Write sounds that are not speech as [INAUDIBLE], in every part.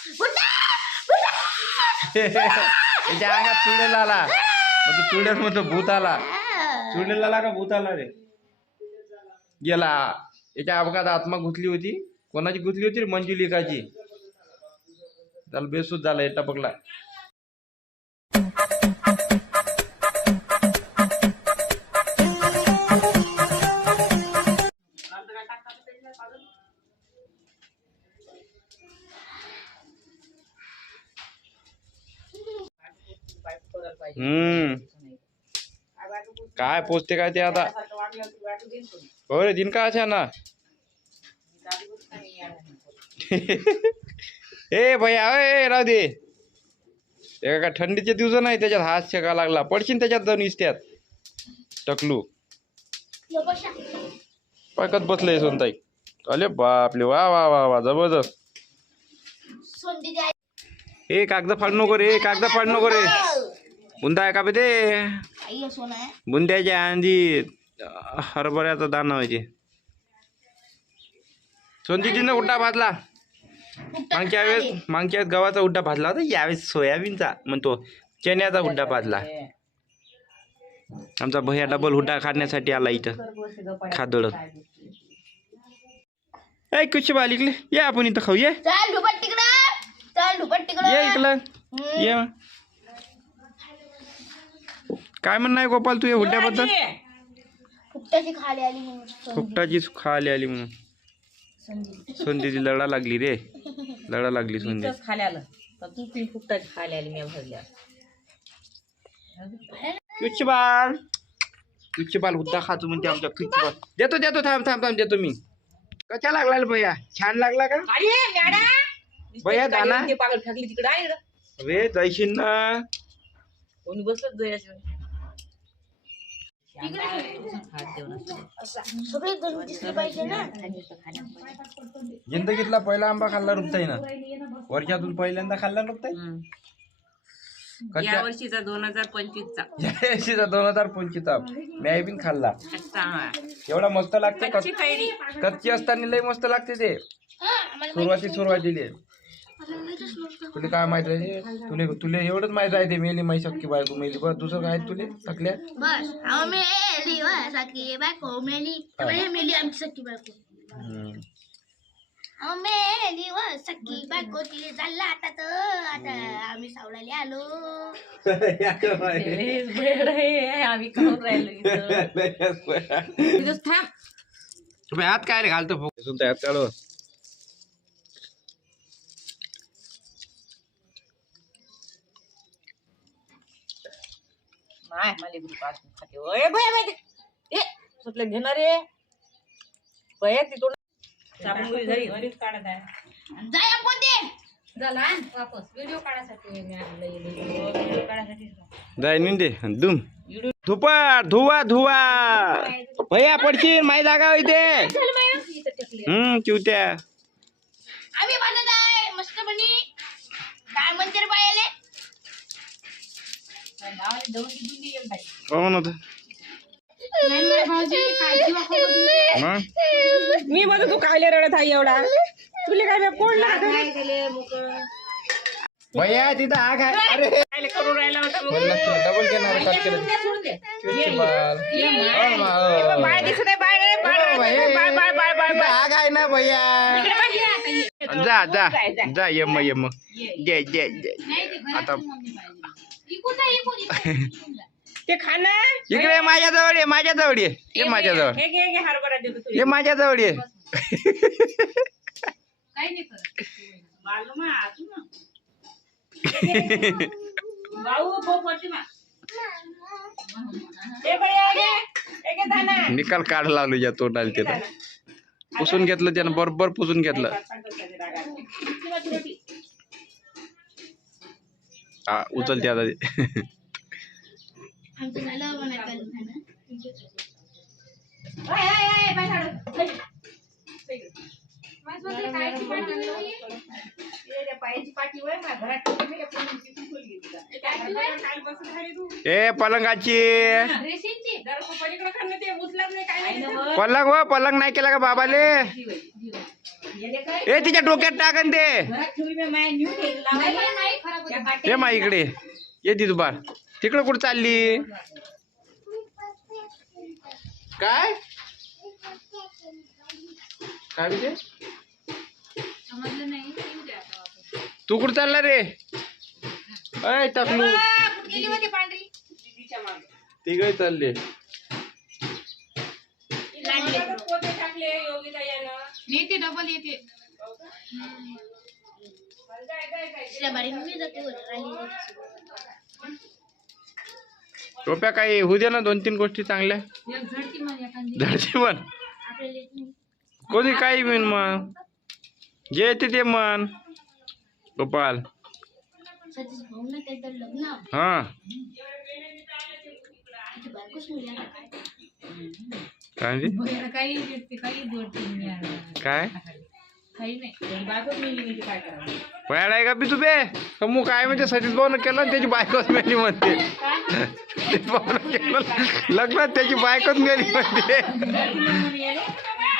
[LAUGHS] त्याच्या अंगात चुडेल आला. मग चुडेल म्हणतो भूत आला. चुडेल आला का भूत आला रे? गेला. याच्या अपघात आत्मा घुसली होती. कोणाची घुसली होती रे? मंजुलिकाची त्याला बेसूत झाला हे टपकला. हम्म. काय पोचते काय ते आता? हो रे दिन का अच्छा ना ए भैया ए राहू दे. एका का थंडीचे दिवस नाही त्याच्यात हात शेका लागला. पडशील त्याच्यात जाऊन इस्त्यात. टकलू. पाकत बसलंय सोनताई. अरे बापले वा वा वा वा जबरदस्त. ए कागद फाड नको रे कागद फाड नको रे. बुंदा आहे का बे ते बुंद्याच्या आंधी हरभऱ्याचा दाना व्हायचे सोनतीजीनं उड्डा भाजला. मागच्या वेळेस मागच्या वेळेस गव्हाचा उड्डा भाजला होता यावेळेस सोयाबीनचा म्हणतो चण्याचा हुड्डा भाजला. आमचा भैया डबल हुड्डा काढण्यासाठी आला इथं खादळ. ए कुछ बाल इकडे ये आपण इथं खाऊ ये. तिकडं ये इकडं. ये. मग. काय म्हणणं आहे गोपाल तू या हुड्ड्याबद्दल फुकटाची खाली आली म्हणून. फुकटाची खा आली आली म्हणून सोंदीची लढा लागली रे. लढा लागली सोंदी इथंच खाली आलं. तर तू ती फुकटाची खाली आली मी भरल्या. कुछ बाल कुछ बाल हुद्दा खातो म्हणते आमच्या कुछ बाल देतो देतो थांब थांब थांब देतो मी. कशा लागला रे भैया? छान लागला का? भैया दाना? पागल फेकली तिकडे आहे ना. अरे जैशीन ना कोणी बसत जायचं हात देऊन सगळे जण दिसले पाहिजे ना जिंदगीतला पहिला आंबा खाल्ला रुपताई ना वर्षातून पहिल्यांदा खाल्ला रुपताई? या वर्षीचा दोन हजार पंचवीसचा. [LAUGHS] दोन हजार पंचवीसचा. मी पण खाल्ला एवढा मस्त लागते कच्ची असताना लय मस्त लागते ते. हा, आम्हाला सुरुवाती सुरुवातीले. तुला काय माहीत आहे? तुले तुले एवढंच माहीत आहे ते मेली माही शक्की बायको मेली. बस दुसरं काय तुले? थकल्या बस. अहो मेली वा सखी बायको. मेली. म्हणजे मेली आमची सखी बायको. अहो मेली वा सखी बायको ती चालला आता तर. आता आम्ही सावळाले आलो. आम्ही खाऊन राहिलो इथं. [LAUGHS] इथंच थांब. तुम्ही हात काय रे घालतो? हात नाही मला इकडे पाच खाते. ओय भया माहिती ए सुटलं घेणार रे भया ती तोंड साबण घरी घरीच काढत आहे. जाय आपण ते झाला वापस. व्हिडिओ काढायसाठी मी आणलं व्हिडिओ काढायसाठी जाय निंदे दुम. धुपा धुवा धुवा. भैया पडशील माही जागा इथे. हम्म चिवत्या. आम्ही बनत आहे मस्त बनी. काय म्हणते रे बायाले हो ना? मी म्हणतो तू कायले रडत आहे एवढा? तुला काय बे कोण भैया तिथं आग आहे अरे. करून राहिला डबल केलं दे. दिसत आहे आग आहे ना भैया? जा जा जा यम यम जय जय जय आता ते खाणं इकडे ये, माझ्या जवळ ये माझ्या जवळ ये ये माझ्या जवळ हे घे घे हरभरा देतो तुला ये माझ्या जवळ ये काय नाही करत मालूम आहे, आतून ना. भाऊ भाऊ प्रतिमा ए बया घे ए घे दाना निकाल काढ लावलो या तोंडाला तिथं पुसून घेतलं त्यानं बरोबर पुसून घेतलं राहिली तू. ए पलंगाची. जरा पलीकडं खाणं ते उचलत नाही, काय नाही. पलंग व पलंग नाही केला का बाबाले? ए तिच्या डोक्यात टाकन ते ये मा इकडे. ये ती दुपार तिकडे कुठं चालली? काय? काय म्हणजे? तू कुठं चालला रे? अय. तिघे चालले. येते डबल येते. टोप्या काही होऊ दे ना दोन तीन गोष्टी चांगल्या. एक पण कोणी काही म्हण मग. जे येते ते म्हण. गोपाल. हा. काय? काही काही नाही. बायकोच म्हणजे काय करावं? आहे का बी तुबे समू काय म्हणजे सतीश भाऊन केलं आणि त्याची बायकोच मेली म्हणते. सतीश भाऊन केलं. लग्नात त्याची बायकोच मेली म्हणते.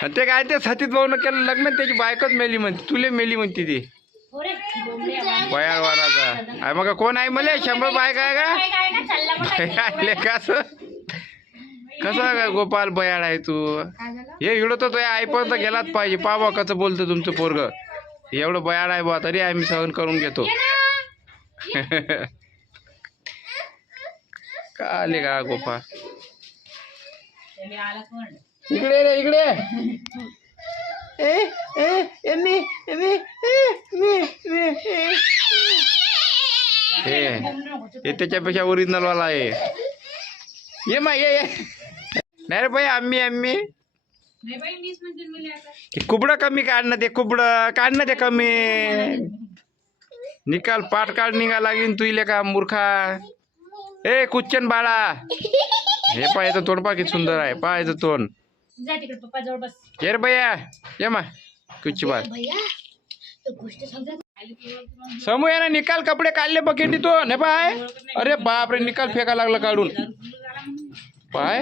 आणि ते काय ते सतीश भाऊन केलं लग्नात त्याची बायकोच मेली म्हणते. तुले मेली म्हणते ती. रे बोंबड्या पयाड वाराचा. आहे मग कोण आहे मले? शंभर बायका आहे का काय काय ना? चालला मोठा काय कसं काय गोपाल बयाड आहे तू? हे इकडं तर तुझ्या आईपर्यंत गेलाच पाहिजे. पावा कसं बोलतं तुमचं पोरग? एवढं बयाड आहे बा तरी आम्ही सहन करून घेतो. [LAUGHS] का आले का गोपाल? इकडे रे इकडे. [LAUGHS] ए, ए, ए, मी, मी, ए, मी, मी, ए. हे हे त्याच्यापेक्षा ओरिजिनल वाला आहे. ये मा ये ये. नाही रे भाई आम्ही आम्ही. नाही बाई मीच म्हणते मुली आता. ते कुबडं कमी काढणं ते कुबडं काढणं ते कमी. निकाल पाठ काढ निघा लागीन तू इले का मूर्खा. ए कुच्चन बाळा. हे पाहायचं तोंड पा किती सुंदर आहे. पाहायचं तोंड. जा तिकडे पप्पा जवळ बस. ये रे भैया. ये मा कुच्ची समजा. समू ना निकाल कपडे काढले बकेटी तो ने पाय. अरे बाप रे निकाल फेका लागला काढून. पाय.